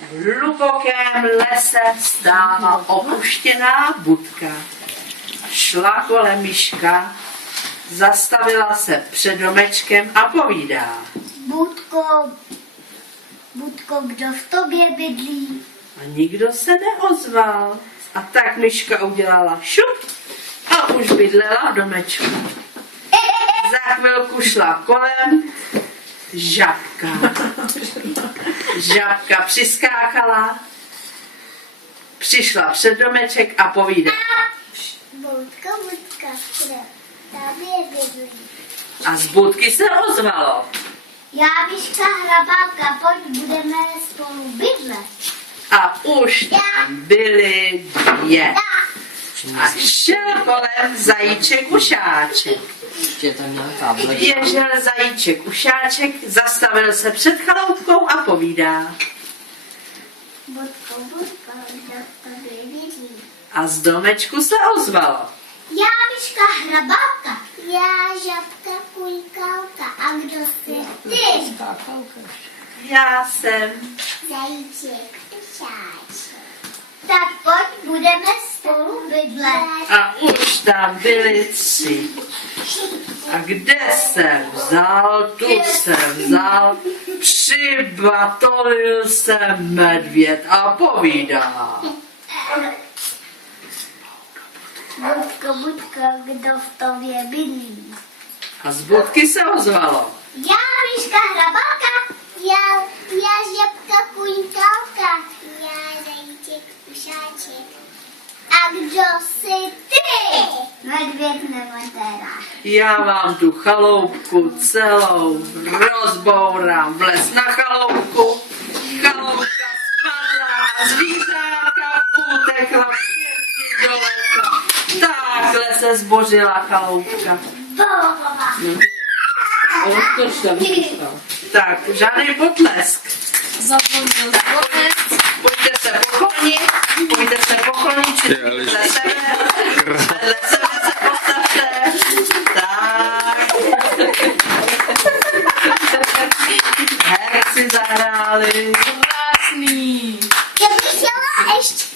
V hlubokém lese stála opuštěná budka. Šla kolem myška, zastavila se před domečkem a povídá. Budko, kdo v tobě bydlí? A nikdo se neozval. A tak myška udělala šup a už bydlela v domečku. Za chvilku šla kolem žabka. Žabka přiskákala, přišla před domeček a povídá. Budko, kdo v tobě bydlí? A z budky se ozvalo. Já, myška Hrabálka, pojď, budeme spolu bydlet. A už tam byly dvě. A šel kolem zajíček Ušáček. Běžel zajíček Ušáček, zastavil se před chaloupkou a povídá. Budko, kdo v tobě bydlí? A z domečku se ozvalo. Já, myška Hrabálka. Já, žabka Kulikálka. A kdo jsi ty? Já jsem. Zajíček Ušáček. Tak pojď, budeme spolu bydlet. A už tam byly tři. A kde jsem vzal, tu jsem vzal, přibatolil jsem medvěd a povídá. Budko, kdo v tobě bydlí? A z budky se ozvalo. Já, myška Hrabálka. Já, žabka Kulikálka. Já, zajíček Ušáček. A kdo jsi ty? Medvěd nebo teda? Já vám tu chaloupku celou rozbourám. Vlez na chaloupku, chaloupka spadla a zvířátka utekla zpětně do lesa. Takhle se zbořila chaloupka. Tak, žádný potlesk. Zapomněl zvonec. Pojďte se poklonit, či vedle sebe se postavte. Tak. Herci zahráli. Krásný. Já bych chtěla ještě